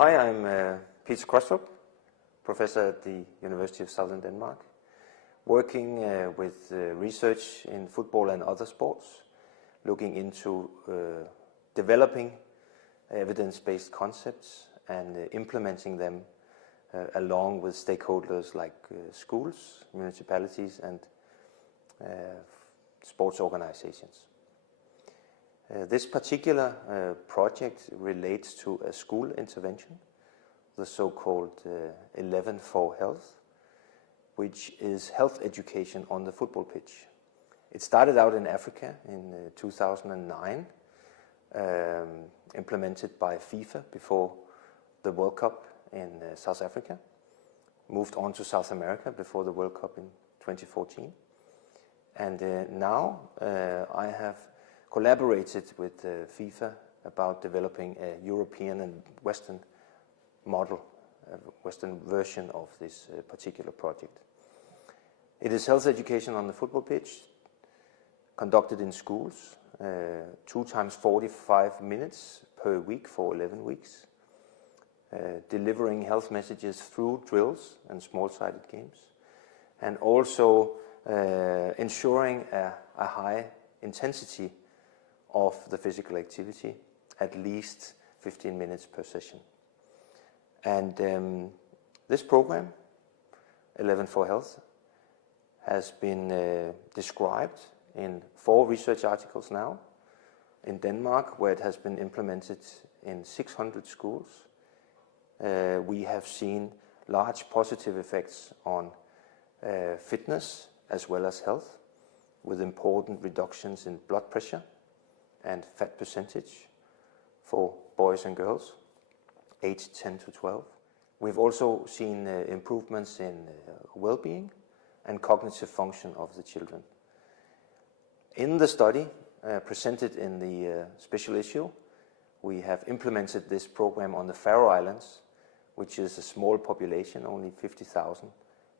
Hi, I'm Peter Krustrup, professor at the Yunivers of Southern Denmark, working with research in football and other sports, looking into developing evidence-based concepts and implementing them along with stakeholders like schools, municipalities, and sports organizations. This particular project relates to a school intervention, the so-called 11 for Health, which is health education on the football pitch. It started out in Africa in 2009, implemented by FIFA before the World Cup in South Africa, moved on to South America before the World Cup in 2014. And now I have collaborated with FIFA about developing a European and Western model, a Western version of this particular project. It is health education on the football pitch, conducted in schools, 2 times 45 minutes per week for 11 weeks, delivering health messages through drills and small-sided games, and also ensuring a high intensity of the physical activity, at least 15 minutes per session. And this program, 11 for Health, has been described in 4 research articles now. In Denmark, where it has been implemented in 600 schools, we have seen large positive effects on fitness as well as health, with important reductions in blood pressure and fat percentage for boys and girls aged 10 to 12. We've also seen improvements in well-being and cognitive function of the children. In the study presented in the special issue, we have implemented this program on the Faroe Islands, which is a small population, only 50,000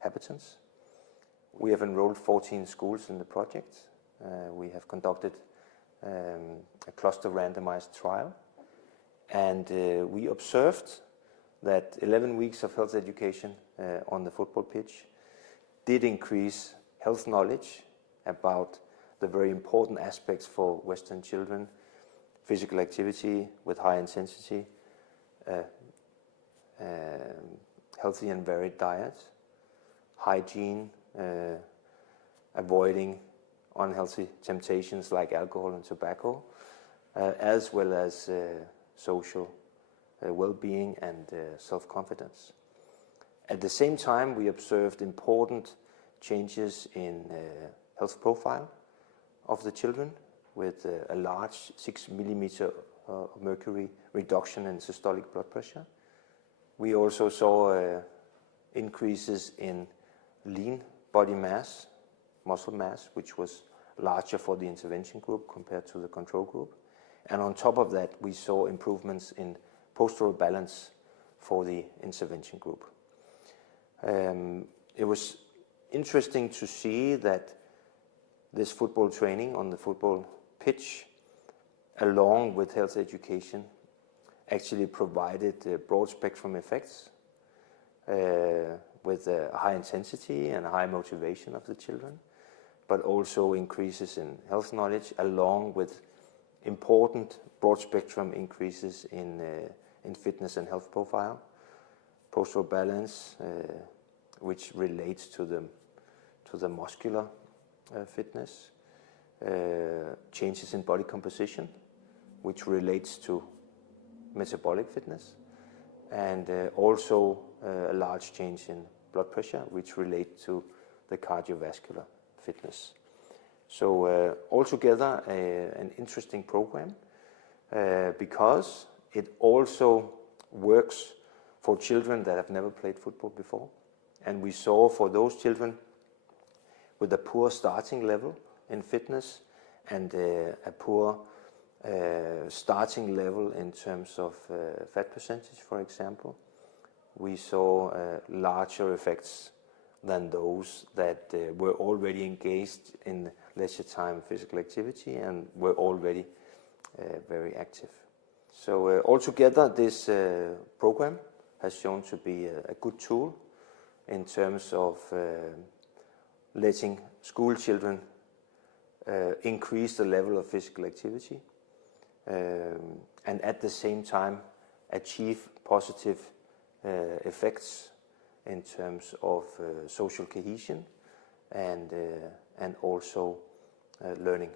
inhabitants. We have enrolled 14 schools in the project. We have conducted a cluster randomized trial, and we observed that 11 weeks of health education on the football pitch did increase health knowledge about the very important aspects for Western children: physical activity with high intensity, healthy and varied diet, hygiene, avoiding unhealthy temptations like alcohol and tobacco, as well as social well-being and self-confidence. At the same time, we observed important changes in health profile of the children, with a large 6 millimeter of mercury reduction in systolic blood pressure. We also saw increases in lean body mass, muscle mass, which was larger for the intervention group compared to the control group. And on top of that, we saw improvements in postural balance for the intervention group. It was interesting to see that this football training on the football pitch, along with health education, actually provided broad spectrum effects with a high intensity and a high motivation of the children, but also increases in health knowledge, along with important broad spectrum increases in fitness and health profile, postural balance, which relates to the muscular fitness, changes in body composition, which relates to metabolic fitness, and also a large change in blood pressure, which relates to the cardiovascular fitness. So altogether an interesting program because it also works for children that have never played football before. And we saw for those children with a poor starting level in fitness and a poor starting level in terms of fat percentage, for example, we saw larger effects than those that were already engaged in leisure time physical activity and were already very active. So altogether, this program has shown to be a good tool in terms of letting school children increase the level of physical activity and at the same time achieve positive effects in terms of social cohesion and also learning.